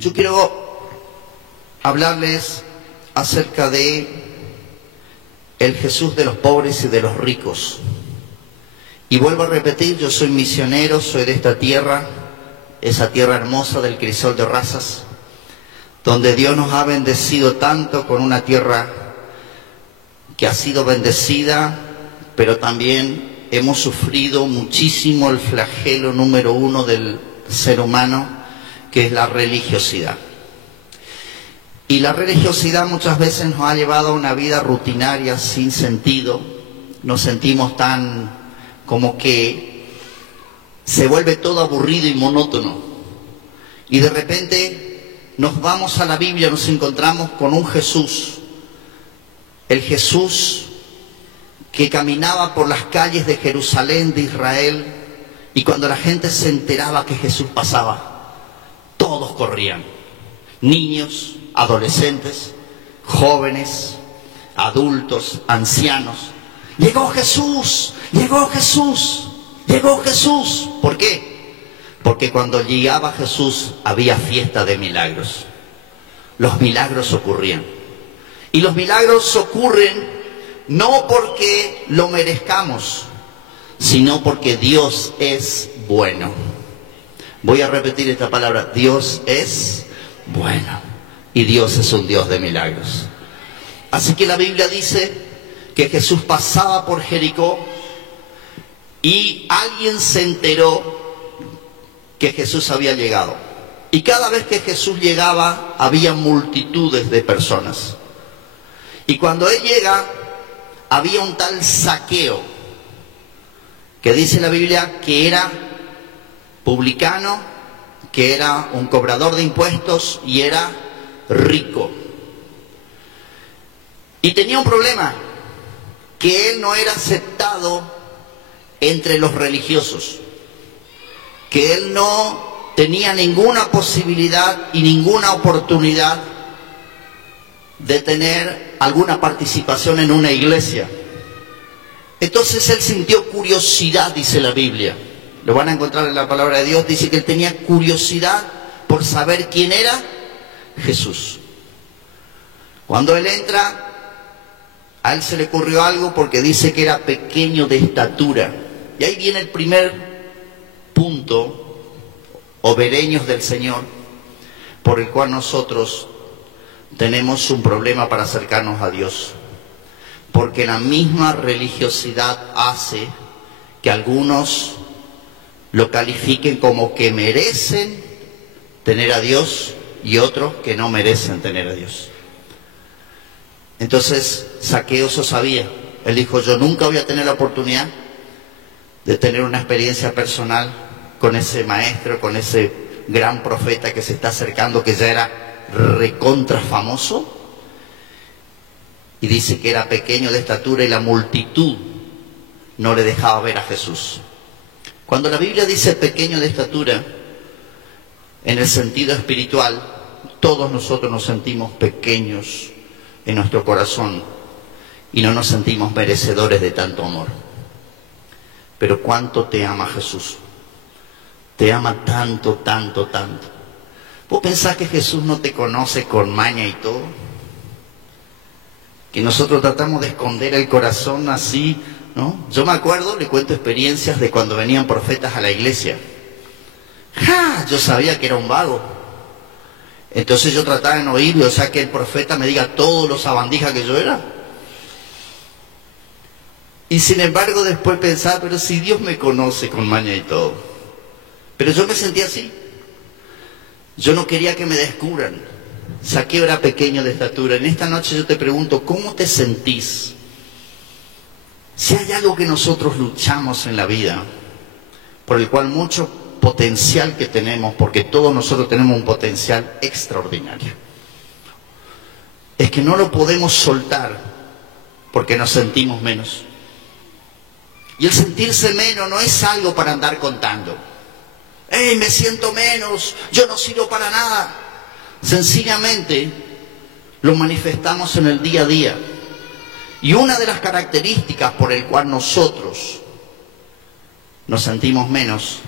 Yo quiero hablarles acerca de el Jesús de los pobres y de los ricos. Y vuelvo a repetir, yo soy misionero, soy de esta tierra, esa tierra hermosa del crisol de razas, donde Dios nos ha bendecido tanto, con una tierra que ha sido bendecida, pero también hemos sufrido muchísimo el flagelo número uno del ser humano, que es la religiosidad. Y la religiosidad muchas veces nos ha llevado a una vida rutinaria, sin sentido. Nos sentimos tan como que se vuelve todo aburrido y monótono. Y de repente nos vamos a la Biblia, nos encontramos con un Jesús, el Jesús que caminaba por las calles de Jerusalén, de Israel, y cuando la gente se enteraba que Jesús pasaba, todos corrían, niños, adolescentes, jóvenes, adultos, ancianos. Llegó Jesús, llegó Jesús, llegó Jesús. ¿Por qué? Porque cuando llegaba Jesús había fiesta de milagros. Los milagros ocurrían. Y los milagros ocurren no porque lo merezcamos, sino porque Dios es bueno. Voy a repetir esta palabra: Dios es bueno. Y Dios es un Dios de milagros. Así que la Biblia dice que Jesús pasaba por Jericó y alguien se enteró que Jesús había llegado. Y cada vez que Jesús llegaba había multitudes de personas. Y cuando Él llega había un tal Zaqueo, que dice la Biblia que era publicano, que era un cobrador de impuestos y era rico. Y tenía un problema, que él no era aceptado entre los religiosos, que él no tenía ninguna posibilidad y ninguna oportunidad de tener alguna participación en una iglesia. Entonces él sintió curiosidad, dice la Biblia. Lo van a encontrar en la palabra de Dios. Dice que él tenía curiosidad por saber quién era Jesús. Cuando él entra, a él se le ocurrió algo, porque dice que era pequeño de estatura. Y ahí viene el primer punto, obreños del Señor, por el cual nosotros tenemos un problema para acercarnos a Dios. Porque la misma religiosidad hace que algunos lo califiquen como que merecen tener a Dios y otros que no merecen tener a Dios. Entonces Zaqueo eso sabía. Él dijo: yo nunca voy a tener la oportunidad de tener una experiencia personal con ese maestro, con ese gran profeta que se está acercando, que ya era recontra famoso. Y dice que era pequeño de estatura y la multitud no le dejaba ver a Jesús. Cuando la Biblia dice pequeño de estatura, en el sentido espiritual, todos nosotros nos sentimos pequeños en nuestro corazón y no nos sentimos merecedores de tanto amor. Pero ¿cuánto te ama Jesús? Te ama tanto, tanto, tanto. ¿Vos pensás que Jesús no te conoce con maña y todo? Que nosotros tratamos de esconder el corazón así, ¿no? Yo me acuerdo, le cuento experiencias de cuando venían profetas a la iglesia. ¡Ja! Yo sabía que era un vago. Entonces yo trataba de no oírlo, o sea, que el profeta me diga todo lo sabandija que yo era. Y sin embargo después pensaba: pero si Dios me conoce con maña y todo. Pero yo me sentía así. Yo no quería que me descubran. Zaqueo era pequeño de estatura. En esta noche yo te pregunto: ¿cómo te sentís? Si hay algo que nosotros luchamos en la vida, por el cual mucho potencial que tenemos, porque todos nosotros tenemos un potencial extraordinario, es que no lo podemos soltar porque nos sentimos menos. Y el sentirse menos no es algo para andar contando: ¡hey, me siento menos! ¡Yo no sirvo para nada! Sencillamente lo manifestamos en el día a día. Y una de las características por el cual nosotros nos sentimos menos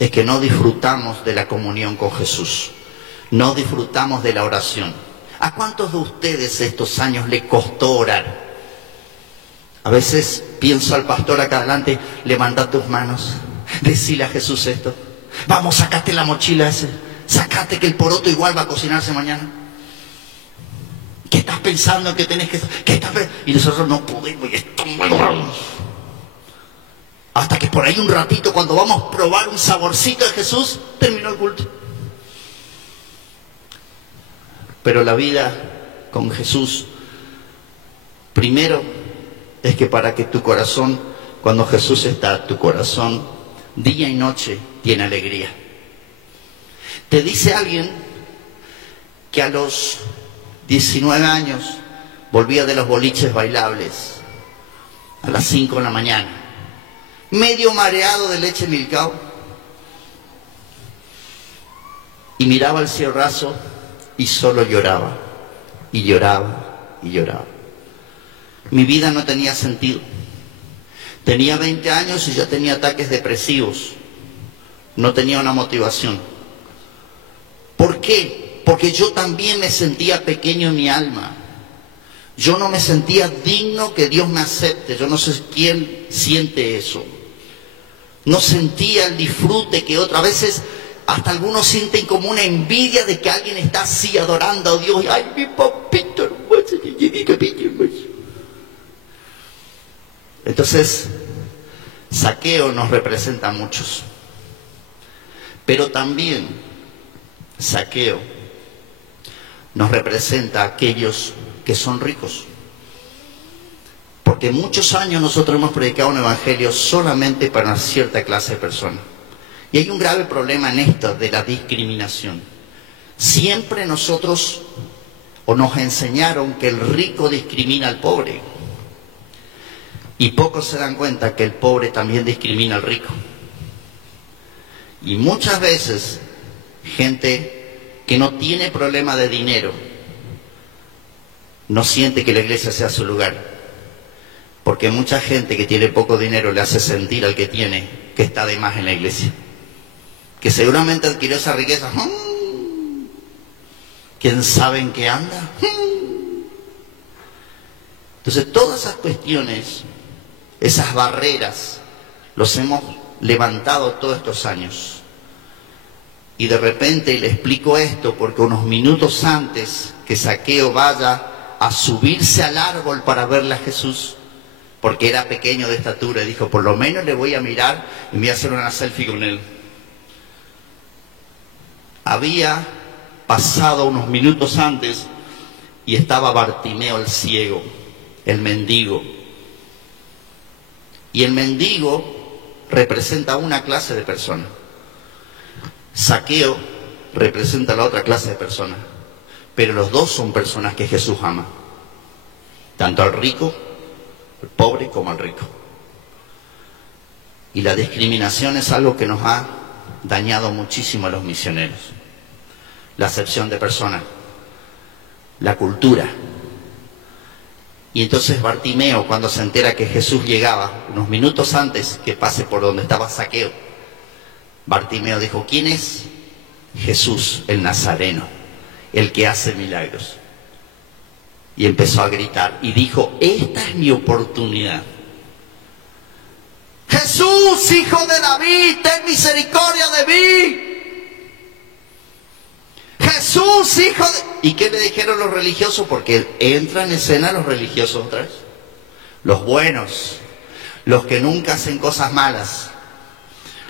es que no disfrutamos de la comunión con Jesús. no disfrutamos de la oración. ¿A cuántos de ustedes estos años le costó orar? A veces pienso al pastor acá adelante, levanta tus manos, decile a Jesús esto. Vamos, sacate la mochila ese, sacate que el poroto igual va a cocinarse mañana. ¿Qué estás pensando que tenés que...? Y nosotros no podemos, y esto hasta que por ahí un ratito, cuando vamos a probar un saborcito de Jesús, terminó el culto. Pero la vida con Jesús, primero, es que para que tu corazón, cuando Jesús está, tu corazón, día y noche, tiene alegría. Te dice alguien que a los 19 años volvía de los boliches bailables a las 5 de la mañana, medio mareado de leche Milcao, y miraba el cielo raso y solo lloraba, y lloraba, y lloraba. Mi vida no tenía sentido. Tenía 20 años y ya tenía ataques depresivos. No tenía una motivación. ¿Por qué? Porque yo también me sentía pequeño en mi alma. Yo no me sentía digno que Dios me acepte. Yo no sé quién siente eso. No sentía el disfrute que otras veces, hasta algunos sienten como una envidia de que alguien está así adorando a Dios. ¡Ay, mi papito hermoso! Entonces, Zaqueo nos representa a muchos. Pero también Zaqueo nos representa a aquellos que son ricos. Porque muchos años nosotros hemos predicado un evangelio solamente para una cierta clase de personas. Y hay un grave problema en esto de la discriminación. Siempre nosotros, o nos enseñaron que el rico discrimina al pobre. Y pocos se dan cuenta que el pobre también discrimina al rico. Y muchas veces, gente que no tiene problema de dinero, no siente que la iglesia sea su lugar. Porque mucha gente que tiene poco dinero le hace sentir al que tiene que está de más en la iglesia. Que seguramente adquirió esa riqueza. ¿Quién sabe en qué anda? Entonces todas esas cuestiones, esas barreras, los hemos levantado todos estos años. Y de repente le explico esto porque unos minutos antes que Zaqueo vaya a subirse al árbol para verle a Jesús, porque era pequeño de estatura, dijo, por lo menos le voy a mirar y me voy a hacer una selfie con él. Había pasado unos minutos antes y estaba Bartimeo el ciego, el mendigo. Y el mendigo representa una clase de persona. Zaqueo representa la otra clase de persona. Pero los dos son personas que Jesús ama. Tanto al rico, al pobre, como al rico. Y la discriminación es algo que nos ha dañado muchísimo a los misioneros. La acepción de personas, la cultura. Y entonces Bartimeo, cuando se entera que Jesús llegaba, unos minutos antes que pase por donde estaba Zaqueo, Bartimeo dijo, ¿quién es? Jesús, el Nazareno, el que hace milagros. Y empezó a gritar y dijo, esta es mi oportunidad. Jesús, hijo de David, ten misericordia de mí. Jesús, hijo de... ¿Y qué le dijeron los religiosos? Porque entran en escena los religiosos otra vez. Los buenos, los que nunca hacen cosas malas,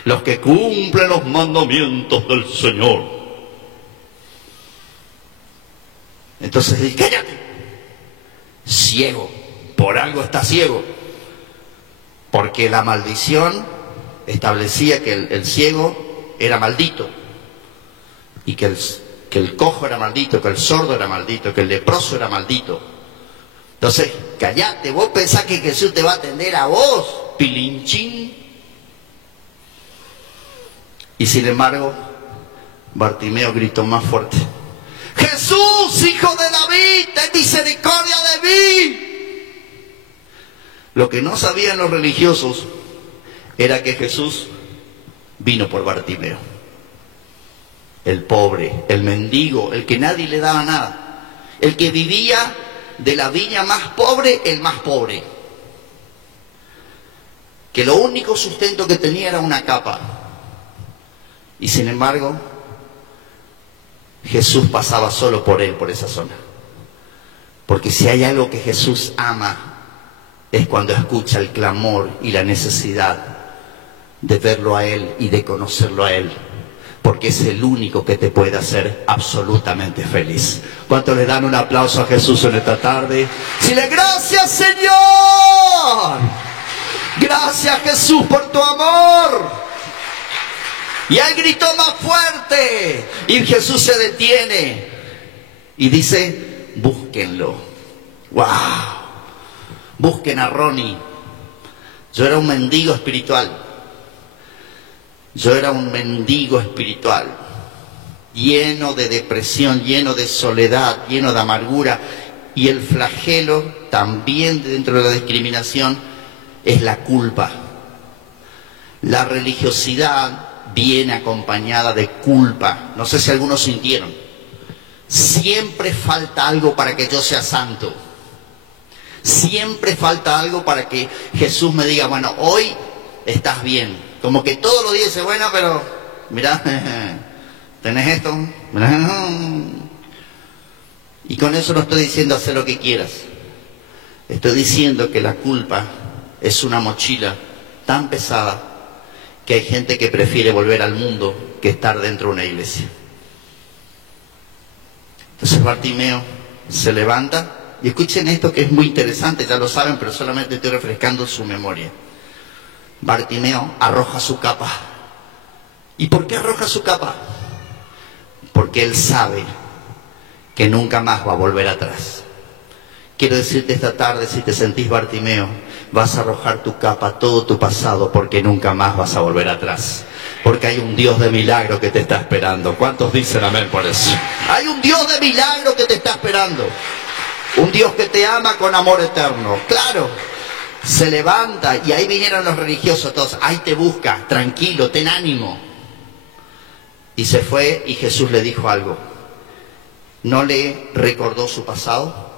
los que cumplen los mandamientos del Señor. Entonces dice, cállate, ciego, por algo está ciego. Porque la maldición establecía que el ciego era maldito y que el cojo era maldito, que el sordo era maldito, que el leproso era maldito. Entonces, callate, vos pensás que Jesús te va a atender a vos, pilinchín. Y sin embargo, Bartimeo gritó más fuerte, Jesús, hijo de David, ten misericordia de mí. Lo que no sabían los religiosos era que Jesús vino por Bartimeo. el pobre, el mendigo, el que nadie le daba nada, el que vivía de la viña más pobre, el más pobre, que lo único sustento que tenía era una capa. Y sin embargo, Jesús pasaba solo por él, por esa zona. Porque si hay algo que Jesús ama, es cuando escucha el clamor y la necesidad de verlo a Él y de conocerlo a Él. Porque es el único que te puede hacer absolutamente feliz. ¿Cuántos le dan un aplauso a Jesús en esta tarde? Dile, gracias Señor. Gracias Jesús por tu amor. Y él gritó más fuerte. Y Jesús se detiene. Y dice, búsquenlo. ¡Wow! Busquen a Ronnie. Yo era un mendigo espiritual. Yo era un mendigo espiritual. Lleno de depresión, lleno de soledad, lleno de amargura. Y el flagelo también dentro de la discriminación es la culpa. La religiosidad viene acompañada de culpa. No sé si algunos sintieron. Siempre falta algo para que yo sea santo. Siempre falta algo para que Jesús me diga, bueno, hoy estás bien. Como que todos los días dice, bueno, pero mirá, tenés esto. Y con eso no estoy diciendo hacer lo que quieras. Estoy diciendo que la culpa es una mochila tan pesada que hay gente que prefiere volver al mundo que estar dentro de una iglesia. Entonces Bartimeo se levanta, y escuchen esto que es muy interesante, ya lo saben, pero solamente estoy refrescando su memoria. Bartimeo arroja su capa. ¿Y por qué arroja su capa? Porque él sabe que nunca más va a volver atrás. Quiero decirte esta tarde, si te sentís Bartimeo, vas a arrojar tu capa, todo tu pasado, porque nunca más vas a volver atrás. Porque hay un Dios de milagro que te está esperando. ¿Cuántos dicen amén por eso? Hay un Dios de milagro que te está esperando. Un Dios que te ama con amor eterno. Claro, se levanta y ahí vinieron los religiosos todos. Ahí te busca, tranquilo, ten ánimo. Y se fue y Jesús le dijo algo. No le recordó su pasado.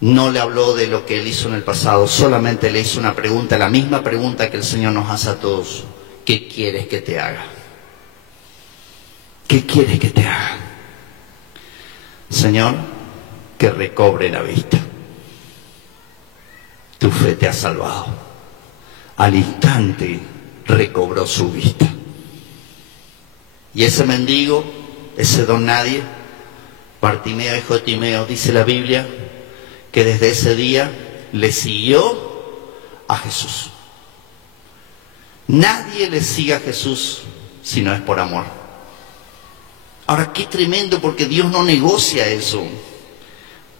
No le habló de lo que él hizo en el pasado. Solamente le hizo una pregunta, la misma pregunta que el Señor nos hace a todos. ¿Qué quieres que te haga? ¿Qué quieres que te haga? Señor, que recobre la vista. Tu fe te ha salvado. Al instante recobró su vista. Y ese mendigo, ese don nadie, Bartimeo, hijo de Timeo, dice la Biblia, que desde ese día le siguió a Jesús. Nadie le sigue a Jesús si no es por amor. Ahora, qué tremendo, porque Dios no negocia eso.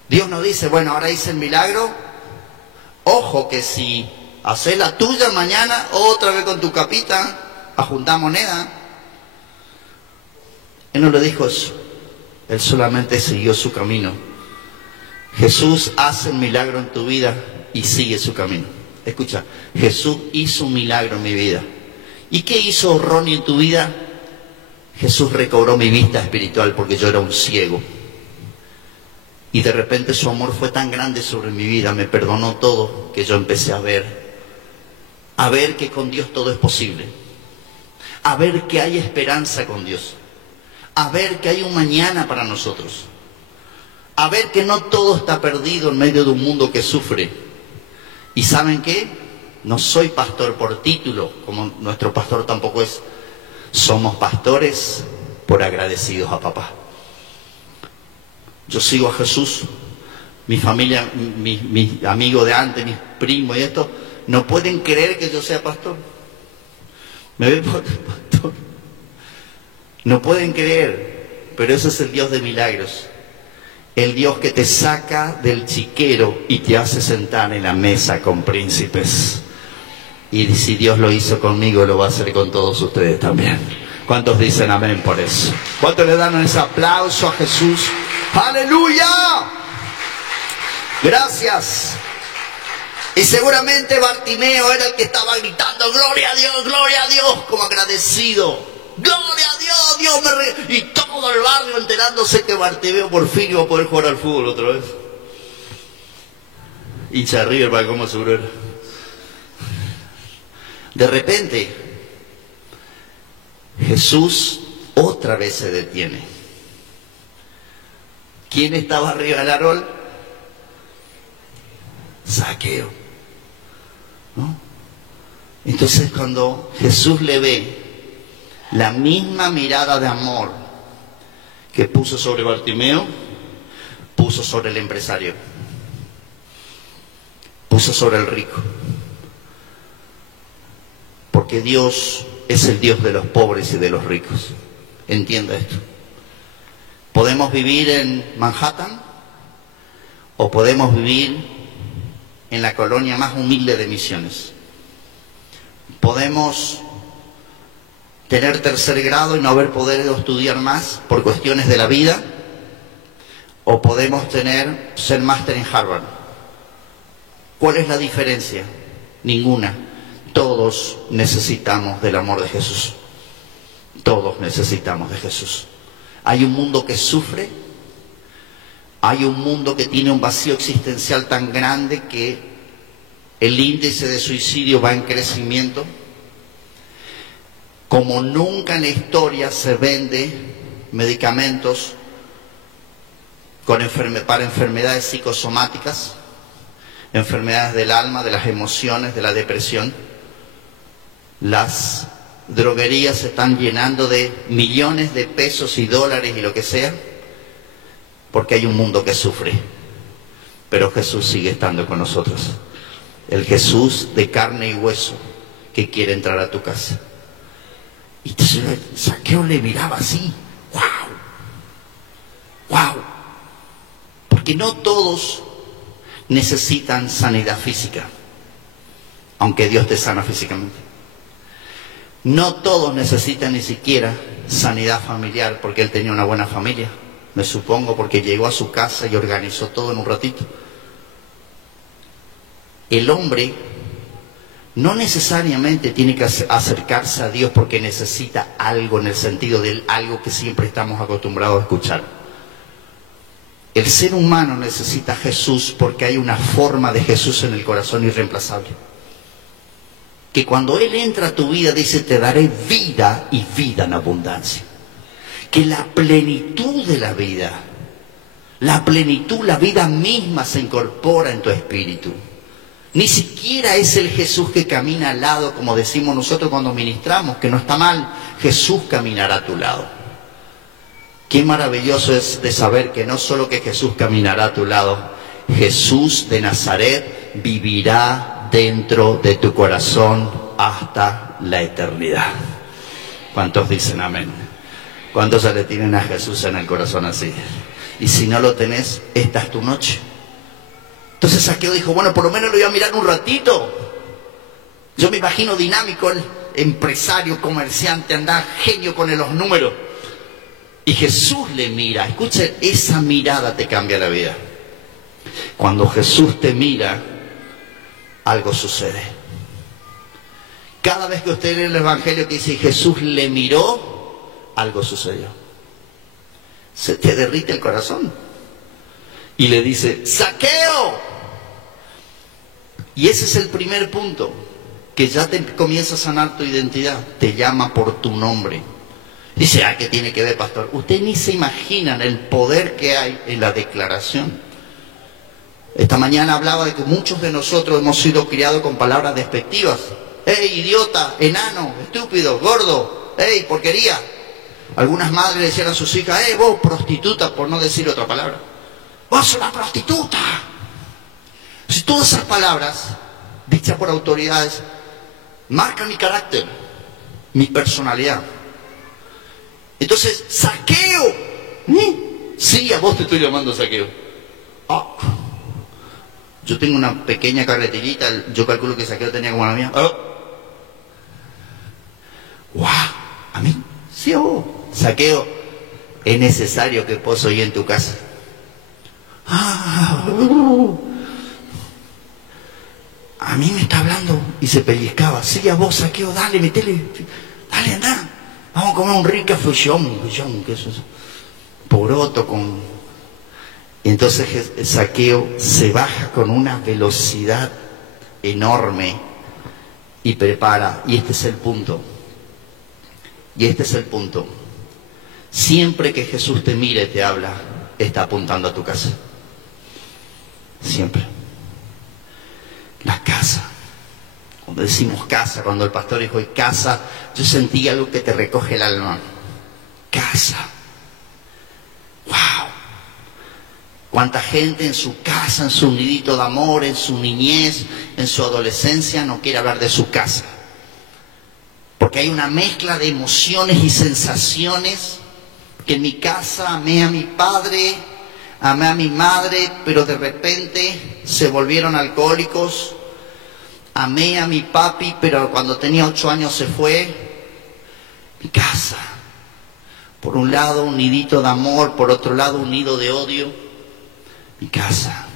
Dios no dice, bueno, ahora hice el milagro, ojo que si haces la tuya mañana, otra vez con tu capita, a juntar moneda. Él no le dijo eso. Él solamente siguió su camino. Jesús hace un milagro en tu vida y sigue su camino. Escucha, Jesús hizo un milagro en mi vida. ¿Y qué hizo Ronnie en tu vida? Jesús recobró mi vista espiritual porque yo era un ciego. Y de repente su amor fue tan grande sobre mi vida, me perdonó todo, que yo empecé a ver que con Dios todo es posible. A ver que hay esperanza con Dios. A ver que hay un mañana para nosotros. A ver que no todo está perdido en medio de un mundo que sufre. ¿Y saben qué? No soy pastor por título, como nuestro pastor tampoco es. Somos pastores por agradecidos a papá. Yo sigo a Jesús. Mi familia, mis amigos de antes, mis primos y esto, no pueden creer que yo sea pastor. Me ven por pastor. No pueden creer, pero ese es el Dios de milagros. El Dios que te saca del chiquero y te hace sentar en la mesa con príncipes. Y si Dios lo hizo conmigo, lo va a hacer con todos ustedes también. ¿Cuántos dicen amén por eso? ¿Cuántos le dan ese aplauso a Jesús? ¡Aleluya! Gracias. Y seguramente Bartimeo era el que estaba gritando, gloria a Dios, como agradecido. Gloria a Dios, Dios Y todo el barrio enterándose que Bartimeo por fin iba a poder jugar al fútbol otra vez. Hincha de River para cómo seguro era. De repente, Jesús otra vez se detiene. ¿Quién estaba arriba del árbol? Zaqueo, ¿no? Entonces cuando Jesús le ve, la misma mirada de amor que puso sobre Bartimeo, puso sobre el empresario, puso sobre el rico. Porque Dios es el Dios de los pobres y de los ricos. Entienda esto. Podemos vivir en Manhattan o podemos vivir en la colonia más humilde de Misiones. Podemos tener tercer grado y no haber podido estudiar más por cuestiones de la vida, o podemos ser máster en Harvard. ¿Cuál es la diferencia? Ninguna. Todos necesitamos del amor de Jesús. Todos necesitamos de Jesús. Hay un mundo que sufre, hay un mundo que tiene un vacío existencial tan grande que el índice de suicidio va en crecimiento. Como nunca en la historia se vende medicamentos para enfermedades psicosomáticas, enfermedades del alma, de las emociones, de la depresión. Las droguerías se están llenando de millones de pesos y dólares y lo que sea, porque hay un mundo que sufre. Pero Jesús sigue estando con nosotros. El Jesús de carne y hueso que quiere entrar a tu casa. Y entonces Zaqueo le miraba así. ¡Wow! ¡Wow! Porque no todos necesitan sanidad física, aunque Dios te sana físicamente. No todos necesitan ni siquiera sanidad familiar, porque él tenía una buena familia, me supongo, porque llegó a su casa y organizó todo en un ratito. El hombre no necesariamente tiene que acercarse a Dios porque necesita algo, en el sentido de algo que siempre estamos acostumbrados a escuchar. El ser humano necesita a Jesús porque hay una forma de Jesús en el corazón irreemplazable. Que cuando Él entra a tu vida dice: te daré vida y vida en abundancia. Que la plenitud de la vida, la plenitud, la vida misma se incorpora en tu espíritu. Ni siquiera es el Jesús que camina al lado, como decimos nosotros cuando ministramos, que no está mal. Jesús caminará a tu lado. Qué maravilloso es de saber que no solo que Jesús caminará a tu lado, Jesús de Nazaret vivirá dentro de tu corazón hasta la eternidad. ¿Cuántos dicen amén? ¿Cuántos se le tienen a Jesús en el corazón así? Y si no lo tenés, esta es tu noche. Entonces Zaqueo dijo: bueno, por lo menos lo voy a mirar un ratito. Yo me imagino dinámico, el empresario, comerciante, anda genio con los números. Y Jesús le mira. Escuchen, esa mirada te cambia la vida. Cuando Jesús te mira, algo sucede. Cada vez que usted lee el Evangelio que dice Jesús le miró, algo sucedió. Se te derrite el corazón. Y le dice: ¡Zaqueo! Y ese es el primer punto, que ya te comienza a sanar tu identidad. Te llama por tu nombre. Dice: ¿qué tiene que ver, pastor? Ustedes ni se imaginan el poder que hay en la declaración. Esta mañana hablaba de que muchos de nosotros hemos sido criados con palabras despectivas. ¡Ey, idiota! ¡Enano! ¡Estúpido! ¡Gordo! ¡Ey, porquería! Algunas madres le decían a sus hijas: vos, prostituta, por no decir otra palabra. ¡Vos sos una prostituta! Si todas esas palabras, dichas por autoridades, marcan mi carácter, mi personalidad. Entonces, Zaqueo. Sí, a vos te estoy llamando Zaqueo. Yo tengo una pequeña carreterita, yo calculo que Zaqueo tenía como la mía. ¡Wow! ¿A mí? Sí, a vos. Zaqueo, es necesario que poso hoy en tu casa. A mí me está hablando. Y se pellizcaba. Sí, a vos, Zaqueo, dale, metele. Dale, anda. Vamos a a comer un rico fusión, que eso es poroto con... Y entonces Zaqueo se baja con una velocidad enorme y prepara, y este es el punto, siempre que Jesús te mire y te habla, está apuntando a tu casa, siempre. La casa, cuando decimos casa, cuando el pastor dijo casa, yo sentí algo que te recoge el alma. Casa. ¡Wow! Cuánta gente en su casa, en su nidito de amor, en su niñez, en su adolescencia, no quiere hablar de su casa. Porque hay una mezcla de emociones y sensaciones, que en mi casa amé a mi padre, amé a mi madre, pero de repente se volvieron alcohólicos. Amé a mi papi, pero cuando tenía 8 años se fue. Mi casa. Por un lado un nidito de amor, por otro lado un nido de odio. Mi casa.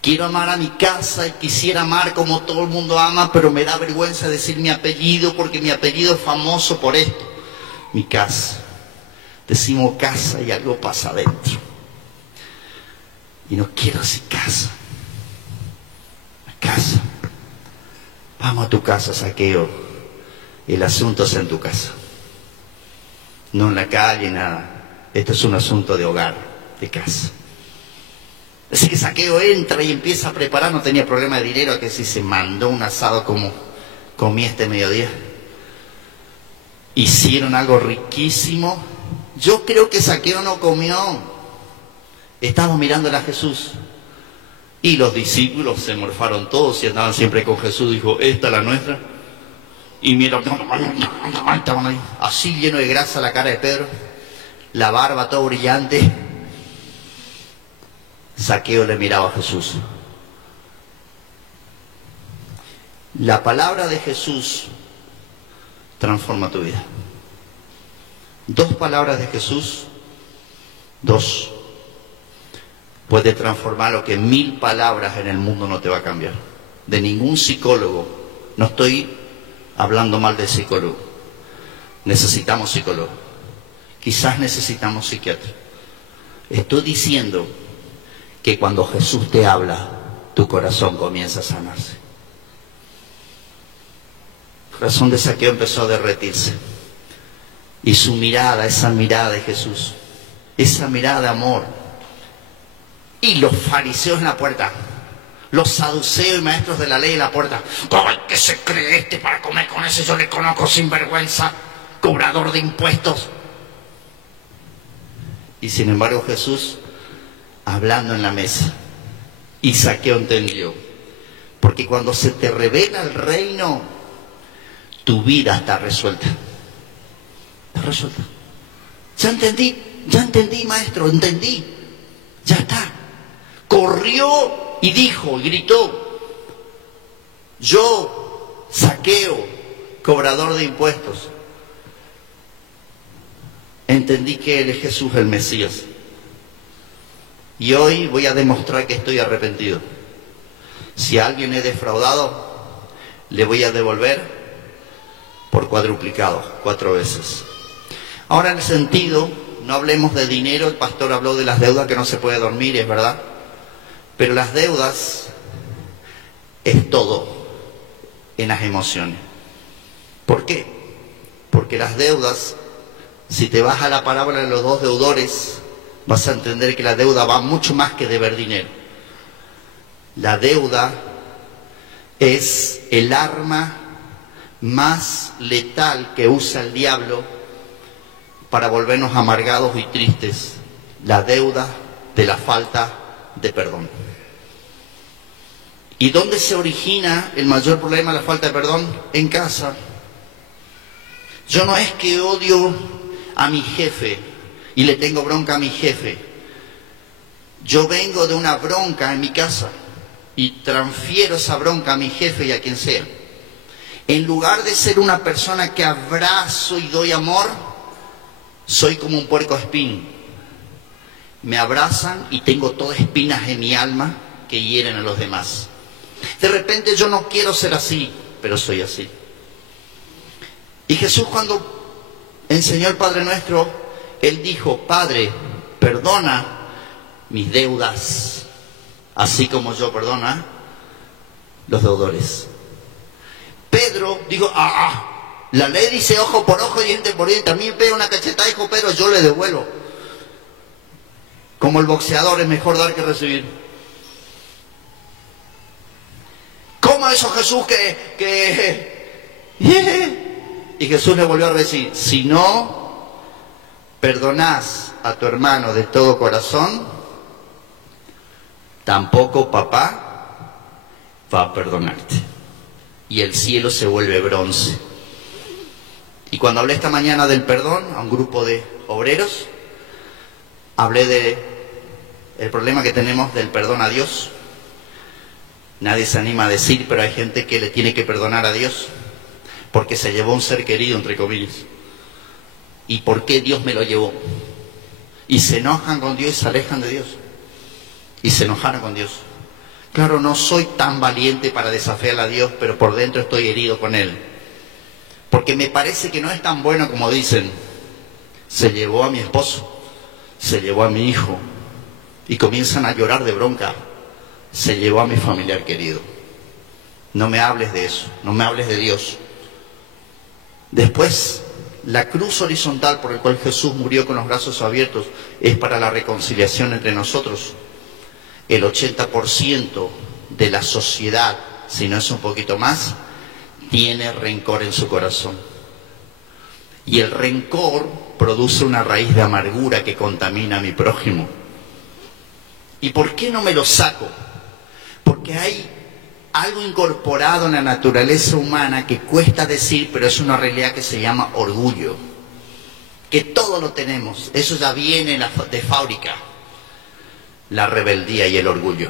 Quiero amar a mi casa y quisiera amar como todo el mundo ama, pero me da vergüenza decir mi apellido porque mi apellido es famoso por esto. Mi casa. Decimos casa y algo pasa adentro. Y no quiero decir casa. La casa. Vamos a tu casa, Zaqueo. El asunto es en tu casa. No en la calle, nada. Esto es un asunto de hogar, de casa. Así que Zaqueo entra y empieza a preparar. No tenía problema de dinero, que si se mandó un asado como comí este mediodía. Hicieron algo riquísimo. Yo creo que Zaqueo no comió. Estaba mirándole a Jesús. Y los discípulos se morfaron todos y andaban siempre con Jesús. Dijo, esta es la nuestra. Y mira, estaban ahí, así lleno de grasa la cara de Pedro. La barba todo brillante. Zaqueo le miraba a Jesús. La palabra de Jesús transforma tu vida. 2 palabras de Jesús, 2. Puede transformar lo que 1000 palabras en el mundo no te va a cambiar. De ningún psicólogo. No estoy hablando mal del psicólogo. Necesitamos psicólogo. Quizás necesitamos psiquiatra. Estoy diciendo que cuando Jesús te habla, tu corazón comienza a sanarse. El corazón de Zaqueo empezó a derretirse. Y su mirada, esa mirada de Jesús, esa mirada de amor. Y los fariseos en la puerta, los saduceos y maestros de la ley en la puerta. ¡Ay, qué se cree este para comer con ese! Yo le conozco, sinvergüenza, cobrador de impuestos. Y sin embargo Jesús hablando en la mesa. Y Zaqueo entendió. Porque cuando se te revela el reino, tu vida está resuelta. Está resuelta. Ya entendí, maestro, entendí. Ya está. Corrió y dijo, y gritó, yo, Zaqueo, cobrador de impuestos, entendí que Él es Jesús el Mesías. Y hoy voy a demostrar que estoy arrepentido. Si a alguien he defraudado, le voy a devolver por cuadruplicado, 4 veces. Ahora en el sentido, no hablemos de dinero, el pastor habló de las deudas que no se puede dormir, es verdad. Pero las deudas es todo en las emociones. ¿Por qué? Porque las deudas, si te vas a la parábola de los 2 deudores, vas a entender que la deuda va mucho más que deber dinero. La deuda es el arma más letal que usa el diablo para volvernos amargados y tristes. La deuda de la falta de perdón. ¿Y dónde se origina el mayor problema de la falta de perdón? En casa. Yo no es que odio a mi jefe y le tengo bronca a mi jefe. Yo vengo de una bronca en mi casa y transfiero esa bronca a mi jefe y a quien sea. En lugar de ser una persona que abrazo y doy amor, soy como un puercoespín. Me abrazan y tengo todas espinas en mi alma que hieren a los demás. De repente yo no quiero ser así, pero soy así. Y Jesús cuando enseñó el Padre Nuestro, Él dijo: Padre, perdona mis deudas, así como yo perdono a los deudores. Pedro dijo: la ley dice ojo por ojo y diente por diente. A mí me pega una cachetada, dijo Pedro, yo le devuelvo. Como el boxeador, es mejor dar que recibir. ¿Cómo eso, Jesús, Y Jesús le volvió a decir: si no perdonás a tu hermano de todo corazón, tampoco papá va a perdonarte. Y el cielo se vuelve bronce. Y cuando hablé esta mañana del perdón a un grupo de obreros, hablé del problema que tenemos del perdón a Dios. Nadie se anima a decir, pero hay gente que le tiene que perdonar a Dios porque se llevó un ser querido, entre comillas. ¿Y por qué Dios me lo llevó? Y se enojan con Dios y se alejan de Dios. Y se enojaron con Dios. Claro, no soy tan valiente para desafiar a Dios, pero por dentro estoy herido con Él. Porque me parece que no es tan bueno como dicen. Se llevó a mi esposo, se llevó a mi hijo, y comienzan a llorar de bronca. Se llevó a mi familiar querido. No me hables de eso, no me hables de Dios. Después, la cruz horizontal por la cual Jesús murió con los brazos abiertos es para la reconciliación entre nosotros. El 80% de la sociedad, si no es un poquito más, tiene rencor en su corazón. Y el rencor produce una raíz de amargura que contamina a mi prójimo. ¿Y por qué no me lo saco? Porque hay algo incorporado en la naturaleza humana que cuesta decir, pero es una realidad que se llama orgullo. Que todo lo tenemos, eso ya viene de fábrica. La rebeldía y el orgullo.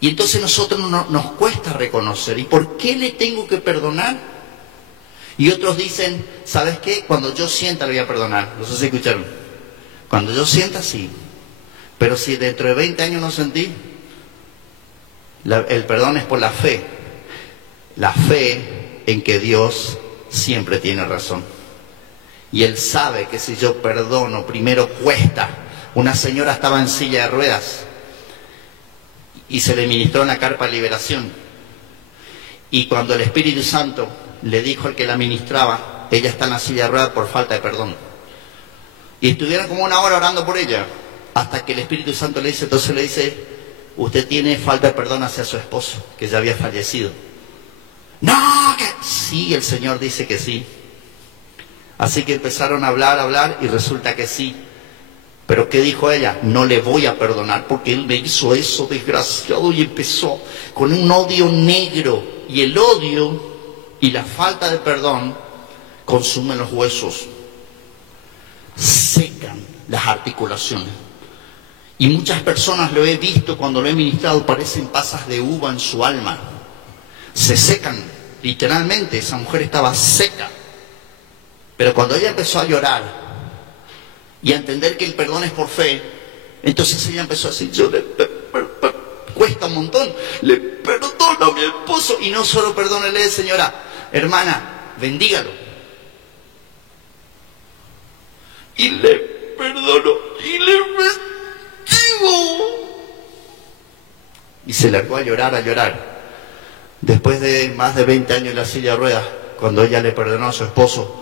Y entonces nosotros nos cuesta reconocer. ¿Y por qué le tengo que perdonar? Y otros dicen: ¿sabes qué? Cuando yo sienta le voy a perdonar. No sé si escucharon. Cuando yo sienta, sí. Pero si dentro de 20 años no sentí, el perdón es por la fe. La fe en que Dios siempre tiene razón. Y Él sabe que si yo perdono, primero cuesta. Una señora estaba en silla de ruedas y se le ministró en la carpa de liberación. Y cuando el Espíritu Santo le dijo al que la ministraba: ella está en la silla de ruedas por falta de perdón. Y estuvieron como una hora orando por ella, hasta que el Espíritu Santo le dice, entonces le dice: usted tiene falta de perdón hacia su esposo, que ya había fallecido. No, que sí, el Señor dice que sí. Así que empezaron a hablar, y resulta que sí. Pero ¿qué dijo ella? No le voy a perdonar porque él me hizo eso, desgraciado. Y empezó con un odio negro. Y el odio y la falta de perdón consumen los huesos, secan las articulaciones. Y muchas personas lo he visto cuando lo he ministrado, parecen pasas de uva en su alma. Se secan, literalmente, esa mujer estaba seca. Pero cuando ella empezó a llorar y a entender que el perdón es por fe, entonces ella empezó a decir: cuesta un montón, le perdono a mi esposo. Y no solo perdónele, señora, hermana, bendígalo. Y le perdono, y le bendigo. Y se largó a llorar. Después de más de 20 años en la silla de ruedas, cuando ella le perdonó a su esposo,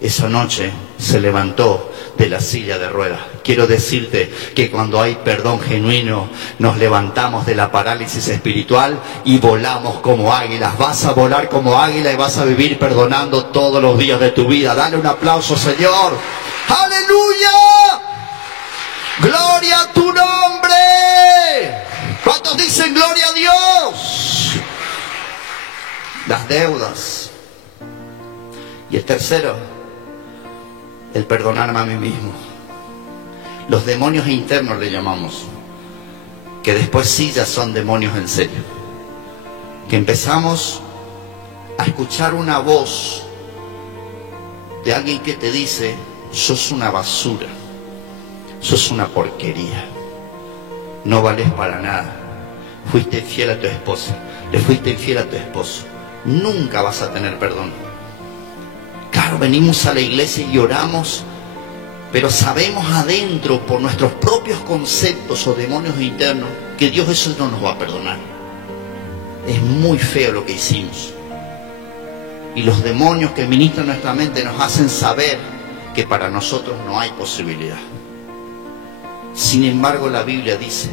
esa noche se levantó de la silla de ruedas. Quiero decirte que cuando hay perdón genuino, nos levantamos de la parálisis espiritual y volamos como águilas. Vas a volar como águila y vas a vivir perdonando todos los días de tu vida. Dale un aplauso, Señor. ¡Aleluya! ¡Gloria a tu nombre! ¿Cuántos dicen gloria a Dios? Las deudas. Y el tercero, el perdonarme a mí mismo. Los demonios internos le llamamos, que después sí ya son demonios en serio. Que empezamos a escuchar una voz de alguien que te dice: sos una basura, sos una porquería, no vales para nada, fuiste infiel a tu esposa, le fuiste infiel a tu esposo, nunca vas a tener perdón. Claro, claro, venimos a la iglesia y oramos, pero sabemos adentro, por nuestros propios conceptos o demonios internos, que Dios eso no nos va a perdonar. Es muy feo lo que hicimos. Y los demonios que ministran nuestra mente nos hacen saber que para nosotros no hay posibilidad. Sin embargo, la Biblia dice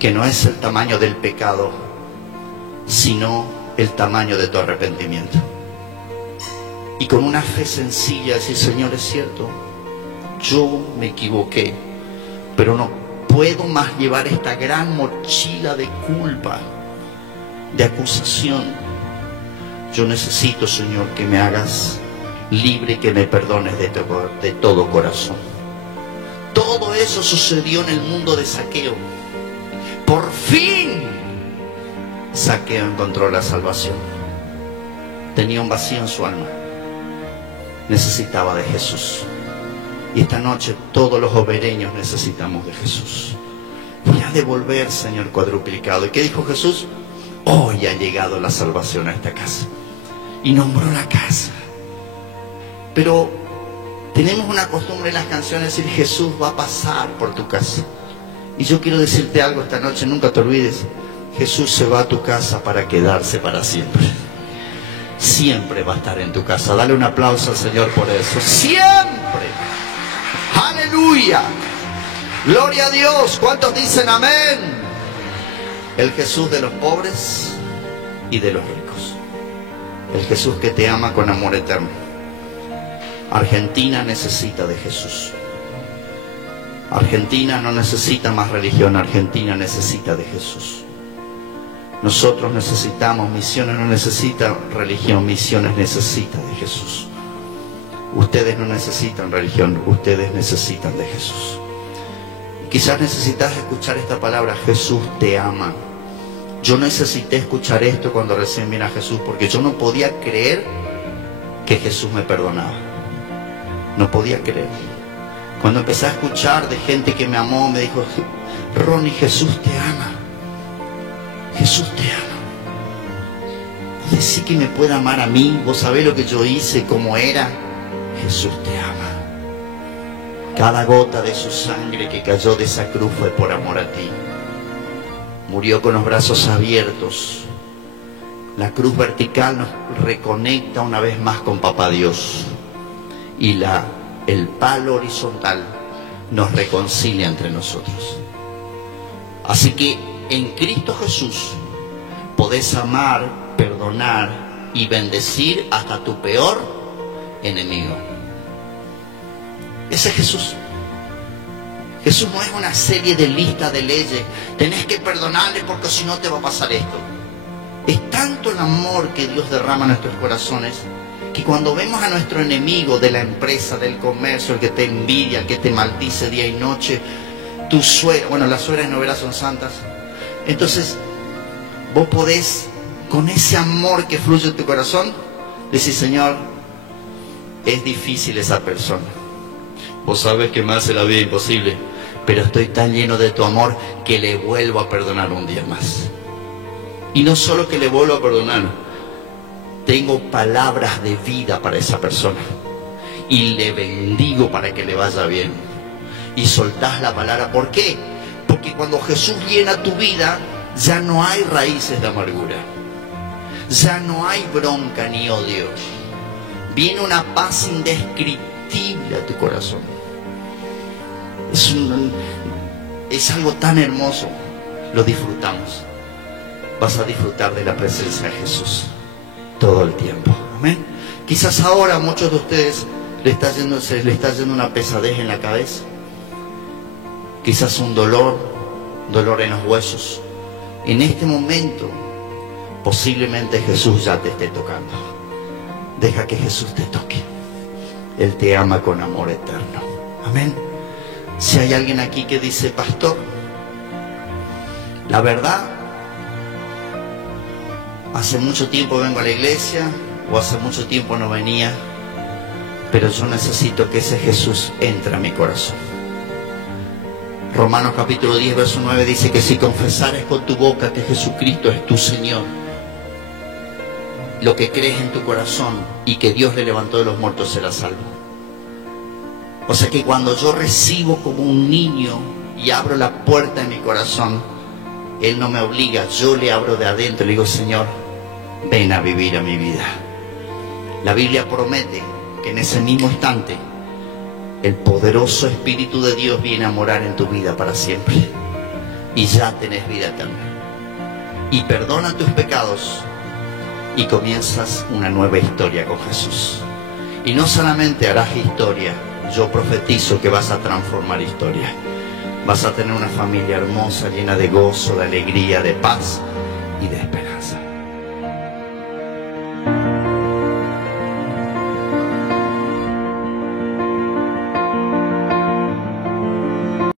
que no es el tamaño del pecado, sino el tamaño de tu arrepentimiento. Y con una fe sencilla decir: Señor, es cierto, yo me equivoqué, pero no puedo más llevar esta gran mochila de culpa, de acusación. Yo necesito, Señor, que me hagas libre y que me perdones de todo corazón. Todo eso sucedió en el mundo de Zaqueo. Por fin Zaqueo encontró la salvación. Tenía un vacío en su alma. Necesitaba de Jesús. Y esta noche todos los hobereños necesitamos de Jesús. Voy a devolver, Señor, cuadruplicado. ¿Y qué dijo Jesús? Hoy ha llegado la salvación a esta casa. Y nombró la casa. Pero tenemos una costumbre en las canciones de decir: Jesús va a pasar por tu casa. Y yo quiero decirte algo esta noche, nunca te olvides: Jesús se va a tu casa para quedarse para siempre. Siempre va a estar en tu casa. Dale un aplauso al Señor por eso. Siempre. Aleluya. Gloria a Dios. ¿Cuántos dicen amén? El Jesús de los pobres y de los ricos. El Jesús que te ama con amor eterno. Argentina necesita de Jesús. Argentina no necesita más religión. Argentina necesita de Jesús. Nosotros necesitamos, Misiones no necesita religión, Misiones necesita de Jesús. Ustedes no necesitan religión, ustedes necesitan de Jesús. Quizás necesitas escuchar esta palabra: Jesús te ama. Yo necesité escuchar esto cuando recién vine a Jesús, porque yo no podía creer que Jesús me perdonaba. No podía creer. Cuando empecé a escuchar de gente que me amó, me dijo: Ronnie, Jesús te ama. Jesús te ama. ¿Vos decís que me puede amar a mí? ¿Vos sabés lo que yo hice, cómo era? Jesús te ama. Cada gota de su sangre que cayó de esa cruz fue por amor a ti. Murió con los brazos abiertos. La cruz vertical nos reconecta una vez más con Papá Dios. Y el palo horizontal nos reconcilia entre nosotros. Así que en Cristo Jesús podés amar, perdonar y bendecir hasta tu peor enemigo. Ese es Jesús. Jesús no es una serie de listas de leyes. Tenés que perdonarle porque si no te va a pasar esto. Es tanto el amor que Dios derrama en nuestros corazones, que cuando vemos a nuestro enemigo de la empresa, del comercio, el que te envidia, el que te maldice día y noche, tu suegra, bueno, las suegras de novela son santas. Entonces, vos podés, con ese amor que fluye en tu corazón, decir: Señor, es difícil esa persona. Vos sabés que me hace la vida imposible, pero estoy tan lleno de tu amor que le vuelvo a perdonar un día más. Y no solo que le vuelvo a perdonar, tengo palabras de vida para esa persona. Y le bendigo para que le vaya bien. Y soltás la palabra. ¿Por qué? Porque cuando Jesús llena tu vida, ya no hay raíces de amargura. Ya no hay bronca ni odio. Viene una paz indescriptible a tu corazón. Es algo tan hermoso. Lo disfrutamos. Vas a disfrutar de la presencia de Jesús todo el tiempo. Amén. Quizás ahora a muchos de ustedes se le está yendo una pesadez en la cabeza. Quizás un dolor en los huesos. En este momento, posiblemente Jesús ya te esté tocando. Deja que Jesús te toque. Él te ama con amor eterno. Amén. Si hay alguien aquí que dice: pastor, la verdad, hace mucho tiempo vengo a la iglesia, o hace mucho tiempo no venía, pero yo necesito que ese Jesús entre a mi corazón. Romanos capítulo 10, verso 9 dice que si confesares con tu boca que Jesucristo es tu Señor lo que crees en tu corazón y que Dios le levantó de los muertos, serás salvo. O sea que cuando yo recibo como un niño y abro la puerta de mi corazón, Él no me obliga, yo le abro de adentro y le digo, Señor, ven a vivir a mi vida. La Biblia promete que en ese mismo instante el poderoso Espíritu de Dios viene a morar en tu vida para siempre y ya tenés vida eterna y perdona tus pecados y comienzas una nueva historia con Jesús. Y no solamente harás historia, yo profetizo que vas a transformar historia. Vas a tener una familia hermosa, llena de gozo, de alegría, de paz y de esperanza.